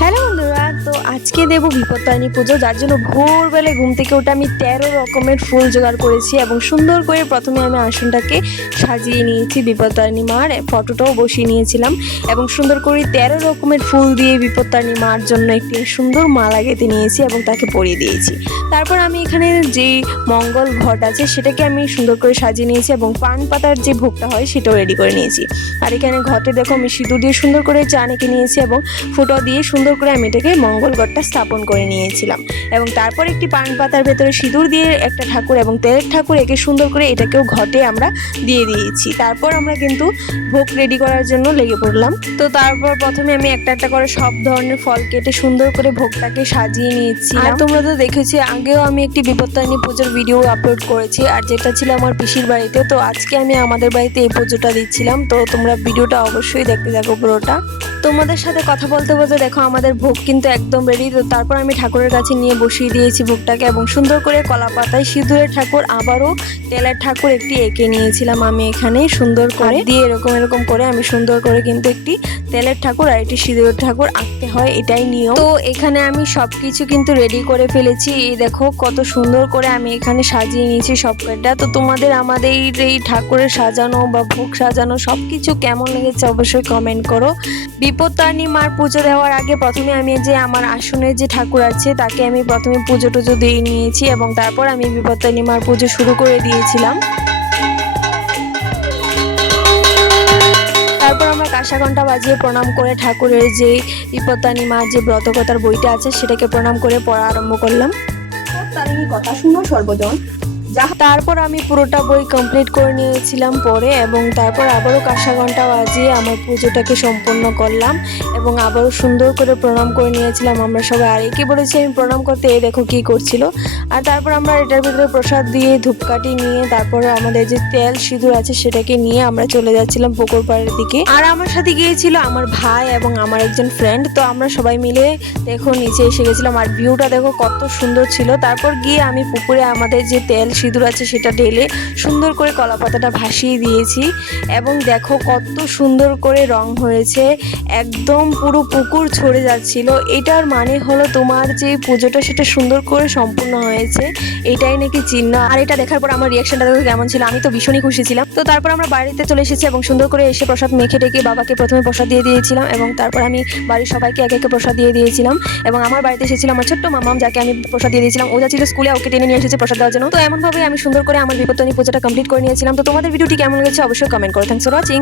Hello বন্ধুরা, তো আজকে দেব বিপত্তারিণী পুজো, যার জন্য ভোরবেলায় ঘুম থেকে উঠে আমি 13 রকমের ফুল জোগাড় করেছি এবং সুন্দর করে প্রথমে আমি আসনটাকে সাজিয়ে নিয়েছি। বিপত্তারিণী মার ফটোটাও বসিয়ে নিয়েছিলাম এবং সুন্দর করে 13 রকমের ফুল দিয়ে বিপত্তারিণী মার জন্য একটি সুন্দর মালা গেঁথে নিয়েছি এবং তাকে পরিয়ে দিয়েছি। তারপর আমি এখানে যে মঙ্গল ঘট আছে সেটাকে আমি সুন্দর করে সাজিয়ে নিয়েছি এবং পান পাতার যে ভোগটা হয় সেটাও রেডি করে নিয়েছি। আর এখানে ঘটে দেখো আমি সিঁদুর দিয়ে সুন্দর করে চা নেকে নিয়েছি এবং ফোঁটা দিয়ে সুন্দর করে আমি এটাকে মঙ্গল ঘটটা স্থাপন করে নিয়েছিলাম। এবং তারপর একটি পান পাতার ভেতরে সিঁদুর দিয়ে একটা ঠাকুর এবং তেলের ঠাকুর একে সুন্দর করে এটাকেও ঘটে আমরা দিয়ে দিয়েছি। তারপর আমরা কিন্তু ভোগ রেডি করার জন্য লেগে পড়লাম। তো তারপর প্রথমে আমি একটা একটা করে সব ধরনের ফল কেটে সুন্দর করে ভোগটাকে সাজিয়ে নিয়েছি। আর তোমরা তো দেখেছি আগেও আমি একটি বিপত্তারিণী পুজোর ভিডিও আপলোড করেছি, আর যেটা ছিল আমার পিসির বাড়িতে। তো আজকে আমি আমাদের বাড়িতে এই পুজোটা দিচ্ছিলাম। তো তোমরা ভিডিওটা অবশ্যই দেখতে থাকো পুরোটা। তোমাদের সাথে কথা বলতে বলতে দেখো আমাদের ভোগ কিন্তু একদম রেডি। তো তারপর আমি ঠাকুরের কাছে নিয়ে বসিয়ে দিয়েছি ভোগটাকে এবং সুন্দর করে কলা পাতায় সিঁদুরের ঠাকুর আবারও তেলের ঠাকুর একটি এঁকে নিয়েছিলাম আমি এখানে সুন্দর করে দিয়ে এরকম করে আমি সুন্দর করে কিন্তু একটি তেলের ঠাকুর আর একটি সিঁদুরের ঠাকুর আঁকতে হয়, এটাই নিয়ম। তো এখানে আমি সবকিছু কিন্তু রেডি করে ফেলেছি। এই দেখো কত সুন্দর করে আমি এখানে সাজিয়ে নিয়েছি সবকটা। তো তোমাদের আমাদের এই ঠাকুরের সাজানো বা ভোগ সাজানো সবকিছু কেমন লেগেছে অবশ্যই কমেন্ট করো। বিপত্তারিণী মার পুজো দেওয়ার আগে প্রথমে আমি যে আমার আসনের যে ঠাকুর আছে তাকে আমি প্রথমে পুজো টুজো দিয়ে নিয়েছি এবং তারপর আমি বিপত্তারিণী মার পুজো শুরু করে দিয়েছিলাম। তারপর আমরা কাঁসা ঘণ্টা বাজিয়ে প্রণাম করে ঠাকুরের যে বিপত্তারিণী মার যে ব্রতকথার বইটা আছে সেটাকে প্রণাম করে পড়া আরম্ভ করলাম। বিপত্তারিণী কথা শুনো সর্বজন। তারপর আমি পুরোটা বই কমপ্লিট করে নিয়েছিলাম পরে এবং তারপর আবারও কাঁসা ঘণ্টা বাজিয়ে আমার পুজোটাকে সম্পন্ন করলাম এবং আবারও সুন্দর করে প্রণাম করে নিয়েছিলাম আমরা সবাই। আর একে বলেছি আমি প্রণাম করতে, এই দেখো কি করছিল। আর তারপর আমরা এটার ভিতরে প্রসাদ দিয়ে ধূপকাঠি নিয়ে তারপরে আমাদের যে তেল সিঁদুর আছে সেটাকে নিয়ে আমরা চলে যাচ্ছিলাম পুকুর পাড়ের দিকে। আর আমার সাথে গিয়েছিল আমার ভাই এবং আমার একজন ফ্রেন্ড। তো আমরা সবাই মিলে দেখো নিচে এসে গেছিলাম আর ভিউটা দেখো কত সুন্দর ছিল। তারপর গিয়ে আমি পুকুরে আমাদের যে তেল সিঁদুর আছে সেটা ঢেলে সুন্দর করে কলা পাতাটা ভাসিয়ে দিয়েছি এবং দেখো কত সুন্দর করে রং হয়েছে, একদম পুরো পুকুর ছড়ে যাচ্ছিল। এটার মানে হলো তোমার যে পুজোটা সেটা সুন্দর করে সম্পূর্ণ হয়েছে, এটাই নাকি চিহ্ন। আর এটা দেখার পর আমার রিয়াকশনটা দেখো কেমন ছিল, আমি তো ভীষণই খুশি ছিলাম। তো তারপর আমরা বাড়িতে চলে এসেছি এবং সুন্দর করে এসে প্রসাদ মেখে টেকে বাবাকে প্রথমে প্রসাদ দিয়ে দিয়েছিলাম এবং তারপর আমি বাড়ির সবাইকে একে একে প্রসাদ দিয়ে দিয়েছিলাম। এবং আমার বাড়িতে এসেছিল আমার ছোট্ট মামাম, যাকে আমি প্রসাদ দিয়ে দিয়েছিলাম। ও যাচ্ছিল স্কুলে, ওকে টেনে নিয়ে এসেছে প্রসাদ দেওয়ার জন্য। তো এমনভাবে আমি সুন্দর করে আমার বিপত্তারিণী পুজোটা কমপ্লিট করে নিয়েছিলাম। তো তোমাদের ভিডিওটি কেমন লেগেছে অবশ্যই কমেন্ট করো। Thanks for watching.